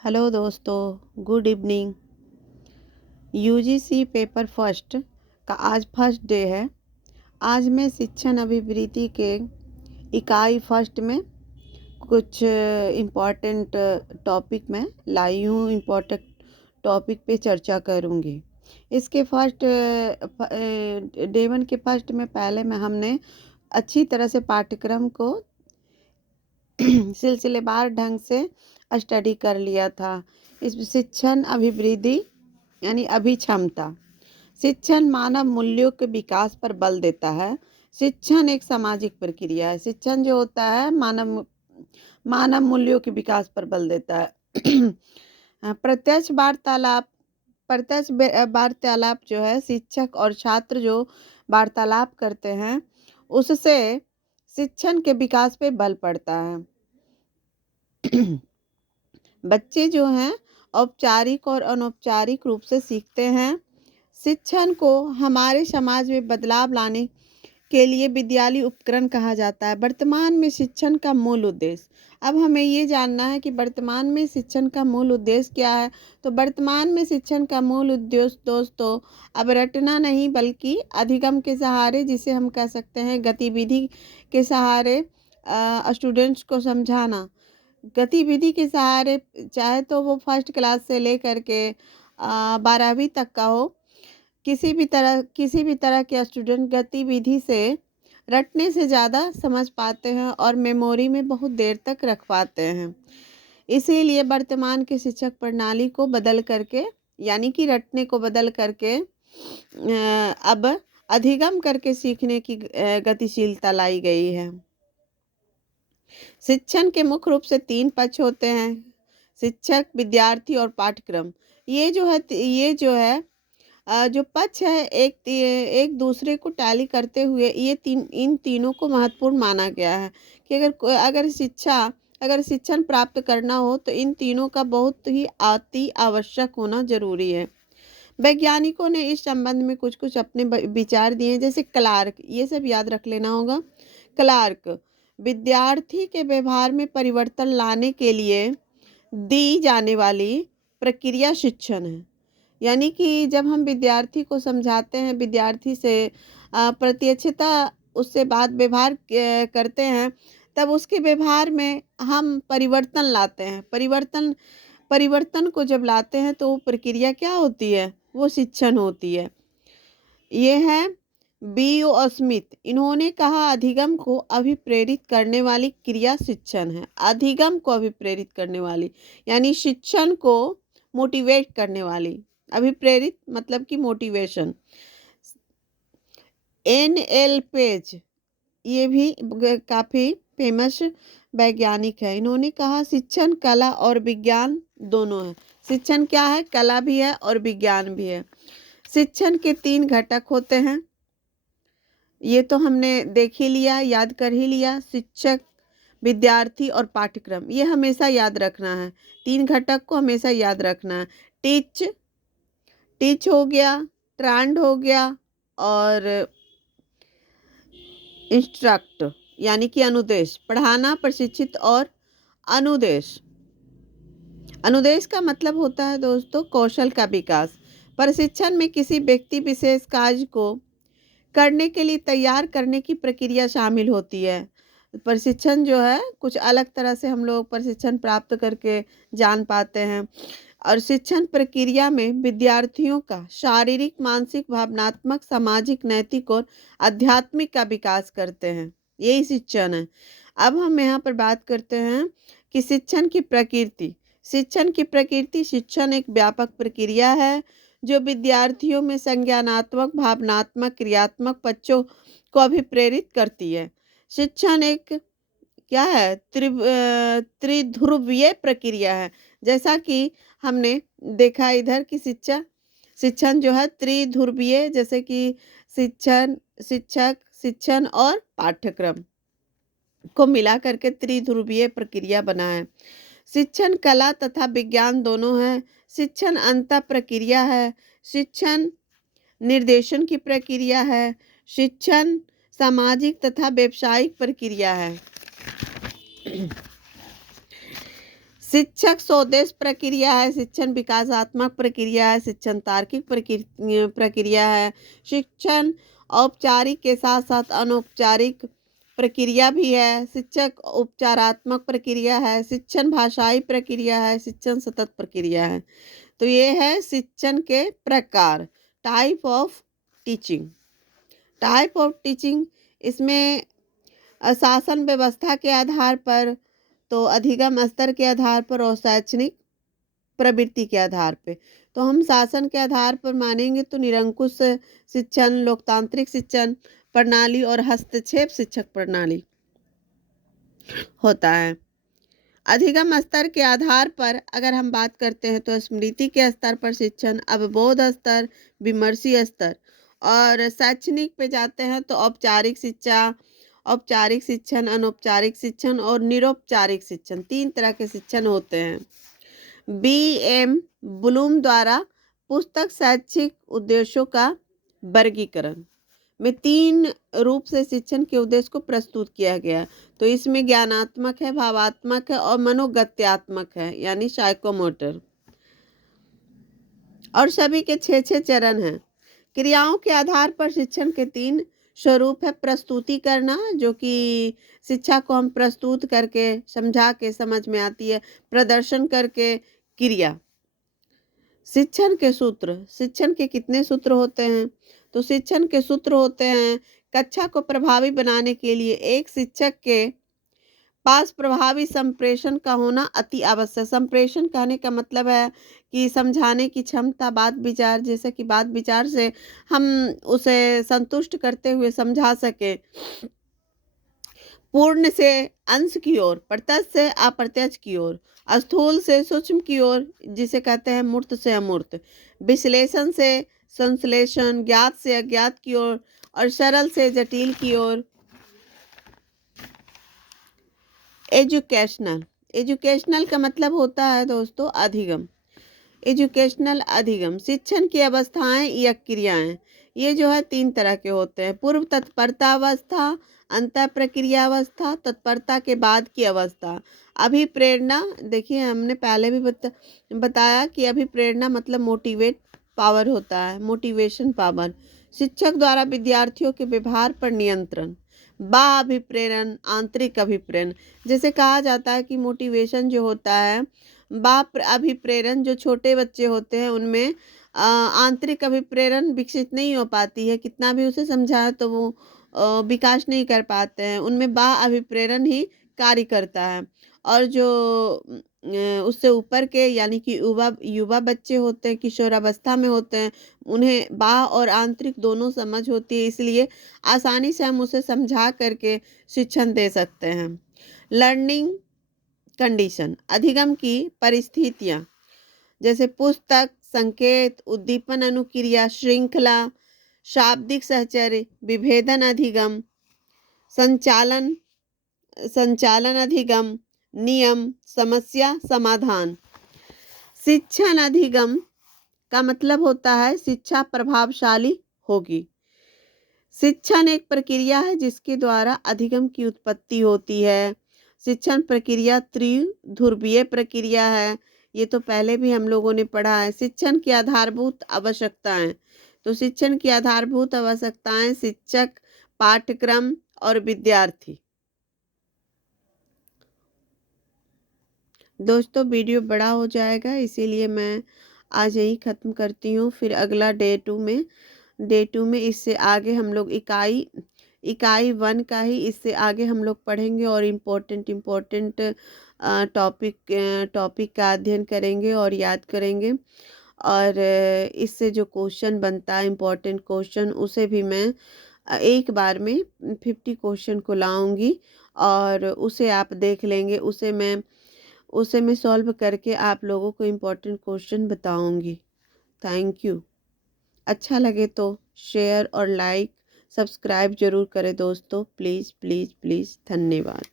Hello दोस्तों, good evening. UGC paper first का आज फर्स्ट डे है। आज मैं शिक्षण अभिवृद्धि के इकाई फर्स्ट में कुछ इम्पॉर्टेंट टॉपिक में लाई हूँ। इम्पॉर्टेंट टॉपिक पे चर्चा करूँगी। इसके फर्स्ट डे वन के फर्स्ट में पहले में हमने अच्छी तरह से पाठ्यक्रम को सिलसिलेवार ढंग से स्टडी कर लिया था। इस शिक्षण अभिवृद्धि यानी अभिक्षमता। शिक्षण मानव मूल्यों के विकास पर बल देता है। शिक्षण एक सामाजिक प्रक्रिया है। शिक्षण जो होता है मानव मूल्यों के विकास पर बल देता है। प्रत्यक्ष वार्तालाप जो है, शिक्षक और छात्र जो वार्तालाप करते हैं उससे शिक्षण के विकास पे बल पड़ता है। बच्चे जो हैं औपचारिक और अनौपचारिक रूप से सीखते हैं। शिक्षण को हमारे समाज में बदलाव लाने के लिए विद्यालय उपकरण कहा जाता है। वर्तमान में शिक्षण का मूल उद्देश्य। अब हमें ये जानना है कि वर्तमान में शिक्षण का मूल उद्देश्य क्या है। तो वर्तमान में शिक्षण का मूल उद्देश्य दोस्तों अब रटना नहीं बल्कि अधिगम के सहारे, जिसे हम कह सकते हैं गतिविधि के सहारे स्टूडेंट्स को समझाना। गतिविधि के सहारे, चाहे तो वो फर्स्ट क्लास से लेकर के 12वीं तक का हो, किसी भी तरह के स्टूडेंट गतिविधि से रटने से ज़्यादा समझ पाते हैं और मेमोरी में बहुत देर तक रख पाते हैं। इसीलिए वर्तमान की शिक्षक प्रणाली को बदल करके, यानी कि रटने को बदल करके अब अधिगम करके सीखने की गतिशीलता लाई गई है। शिक्षण के मुख्य रूप से 3 पक्ष होते हैं: शिक्षक, विद्यार्थी और पाठ्यक्रम। ये जो है जो पक्ष है एक दूसरे को टैली करते हुए इन तीनों को महत्वपूर्ण माना गया है कि अगर शिक्षण प्राप्त करना हो तो इन तीनों का बहुत ही अति आवश्यक होना जरूरी है। वैज्ञानिकों ने इस संबंध में कुछ अपने विचार दिए हैं, जैसे क्लार्क, ये सब याद रख लेना होगा। क्लार्क विद्यार्थी के व्यवहार में परिवर्तन लाने के लिए दी जाने वाली प्रक्रिया शिक्षण है। यानी कि जब हम विद्यार्थी को समझाते हैं, विद्यार्थी से प्रत्यक्षता उससे बात व्यवहार करते हैं, तब उसके व्यवहार में हम परिवर्तन लाते हैं। परिवर्तन को जब लाते हैं तो वो प्रक्रिया क्या होती है? वो शिक्षण होती है। ये है B.O. स्मिथ। इन्होंने कहा अधिगम को अभिप्रेरित करने वाली क्रिया शिक्षण है। अधिगम को अभिप्रेरित करने वाली यानी शिक्षण को मोटिवेट करने वाली। अभिप्रेरित मतलब कि मोटिवेशन। N.L. पेज, ये भी काफ़ी फेमस वैज्ञानिक है। इन्होंने कहा शिक्षण कला और विज्ञान दोनों है। शिक्षण क्या है? कला भी है और विज्ञान भी है। शिक्षण के 3 घटक होते हैं। ये तो हमने देख ही लिया, याद कर ही लिया। शिक्षक, विद्यार्थी और पाठ्यक्रम, ये हमेशा याद रखना है। 3 घटक को हमेशा याद रखना है। टीच हो गया, ट्रेंड हो गया और इंस्ट्रक्ट यानी कि अनुदेश। पढ़ाना, प्रशिक्षित और अनुदेश। अनुदेश का मतलब होता है दोस्तों कौशल का विकास। प्रशिक्षण में किसी व्यक्ति विशेष कार्य को करने के लिए तैयार करने की प्रक्रिया शामिल होती है। प्रशिक्षण जो है कुछ अलग तरह से हम लोग प्रशिक्षण प्राप्त करके जान पाते हैं। और शिक्षण प्रक्रिया में विद्यार्थियों का शारीरिक, मानसिक, भावनात्मक, सामाजिक, नैतिक और आध्यात्मिक का विकास करते हैं। यही शिक्षण है। अब हम यहाँ पर बात करते हैं कि शिक्षण की प्रकृति। शिक्षण एक व्यापक प्रक्रिया है जो विद्यार्थियों में संज्ञानात्मक, भावनात्मक, क्रियात्मक पक्षों को अभिप्रेरित करती है। शिक्षण एक क्या है? त्रिध्रुवीय प्रक्रिया है। जैसा कि हमने देखा इधर की शिक्षण जो है त्रिध्रुवीय, जैसे कि शिक्षक, शिक्षण और पाठ्यक्रम को मिला करके त्रिध्रुवीय प्रक्रिया बना है। शिक्षण कला तथा विज्ञान दोनों है। शिक्षण अंतः प्रक्रिया है। शिक्षण निर्देशन की प्रक्रिया है। शिक्षण सामाजिक तथा व्यावसायिक प्रक्रिया है। शिक्षक स्वदेश प्रक्रिया है, शिक्षण विकासात्मक प्रक्रिया है, शिक्षण तार्किक प्रक्रिया है, शिक्षण औपचारिक के साथ साथ अनौपचारिक प्रक्रिया भी है, शिक्षक उपचारात्मक प्रक्रिया है, शिक्षण भाषाई प्रक्रिया है, शिक्षण सतत प्रक्रिया है। तो ये है शिक्षण के प्रकार, type of teaching. Type of teaching, इसमें शासन व्यवस्था के आधार पर, तो अधिगम स्तर के आधार पर और शैक्षणिक प्रवृत्ति के आधार पे। तो हम शासन के आधार पर मानेंगे तो निरंकुश शिक्षण, लोकतांत्रिक शिक्षण प्रणाली और हस्तक्षेप शिक्षक प्रणाली होता है। अधिगम स्तर के आधार पर अगर हम बात करते हैं तो स्मृति के स्तर पर शिक्षण, अवबोध स्तर, विमर्शी स्तर, और शैक्षणिक पे जाते हैं तो औपचारिक शिक्षा, औपचारिक शिक्षण, अनौपचारिक शिक्षण और निरौपचारिक शिक्षण, 3 तरह के शिक्षण होते हैं। B.M. ब्लूम द्वारा पुस्तक शैक्षिक उद्देश्यों का वर्गीकरण में 3 रूप से शिक्षण के उद्देश्य को प्रस्तुत किया गया। तो इसमें ज्ञानात्मक है, भावात्मक है और मनोगत्यात्मक है, यानी साइकोमोटर। और सभी के 6 चरण हैं। क्रियाओं के आधार पर शिक्षण के 3 स्वरूप है। प्रस्तुति करना, जो कि शिक्षा को हम प्रस्तुत करके समझा के समझ में आती है। प्रदर्शन करके क्रिया। शिक्षण के सूत्र, शिक्षण के कितने सूत्र होते हैं? तो शिक्षण के सूत्र होते हैं, कक्षा को प्रभावी बनाने के लिए एक शिक्षक के पास प्रभावी संप्रेषण का होना अति आवश्यक। संप्रेषण कहने का मतलब है कि समझाने की क्षमता, बात विचार, जैसे कि बात विचार से हम उसे संतुष्ट करते हुए समझा सके। पूर्ण से अंश की ओर, प्रत्यक्ष से अप्रत्यक्ष की ओर, स्थूल से सूक्ष्म की ओर, जिसे कहते हैं मूर्त से अमूर्त, विश्लेषण से संश्लेषण, ज्ञात से अज्ञात की ओर और सरल से जटिल की ओर। एजुकेशनल, एजुकेशनल का मतलब होता है दोस्तों अधिगम। एजुकेशनल अधिगम, शिक्षण की अवस्थाएं या क्रियाएं, ये जो है 3 तरह के होते हैं। पूर्व तत्परता अवस्था, अंतः प्रक्रिया अवस्था, तत्परता के बाद की अवस्था। अभिप्रेरणा, देखिए हमने पहले भी बताया कि अभिप्रेरणा मतलब मोटिवेट पावर होता है, मोटिवेशन पावर। शिक्षक द्वारा विद्यार्थियों के व्यवहार पर नियंत्रण। बाह्य अभिप्रेरण, आंतरिक अभिप्रेरण, जैसे कहा जाता है कि मोटिवेशन जो होता है, बाह्य अभिप्रेरण जो छोटे बच्चे होते हैं उनमें आंतरिक अभिप्रेरण विकसित नहीं हो पाती है, कितना भी उसे समझाए तो वो विकास नहीं कर पाते हैं, उनमें बाह्य अभिप्रेरण ही कार्य करता है। और जो उससे ऊपर के यानी कि युवा युवा बच्चे होते हैं, किशोरावस्था में होते हैं, उन्हें बाह्य और आंतरिक दोनों समझ होती है, इसलिए आसानी से हम उसे समझा करके शिक्षण दे सकते हैं। लर्निंग कंडीशन, अधिगम की परिस्थितियाँ, जैसे पुस्तक, संकेत, उद्दीपन अनुक्रिया, श्रृंखला, शाब्दिक सहचर्य, विभेदन अधिगम, संचालन संचालन अधिगम, नियम, समस्या समाधान। शिक्षण अधिगम का मतलब होता है शिक्षा प्रभावशाली होगी। शिक्षण एक प्रक्रिया है जिसके द्वारा अधिगम की उत्पत्ति होती है। शिक्षण प्रक्रिया त्रिध्रुवीय प्रक्रिया है, ये तो पहले भी हम लोगों ने पढ़ा है। शिक्षण की आधारभूत आवश्यकताएं, तो शिक्षण की आधारभूत आवश्यकताएं शिक्षक, पाठ्यक्रम और विद्यार्थी। दोस्तों वीडियो बड़ा हो जाएगा, इसीलिए मैं आज यही ख़त्म करती हूँ। फिर अगला डे 2 में इससे आगे हम लोग इकाई 1 का ही इससे आगे हम लोग पढ़ेंगे और इम्पोर्टेंट टॉपिक का अध्ययन करेंगे और याद करेंगे। और इससे जो क्वेश्चन बनता है इम्पोर्टेंट क्वेश्चन, उसे भी मैं एक बार में 50 क्वेश्चन को लाऊंगी और उसे आप देख लेंगे। उसे मैं सॉल्व करके आप लोगों को इम्पोर्टेंट क्वेश्चन बताऊंगी। Thank you. अच्छा लगे तो शेयर और लाइक सब्सक्राइब ज़रूर करें दोस्तों, प्लीज़ प्लीज़ प्लीज़। धन्यवाद।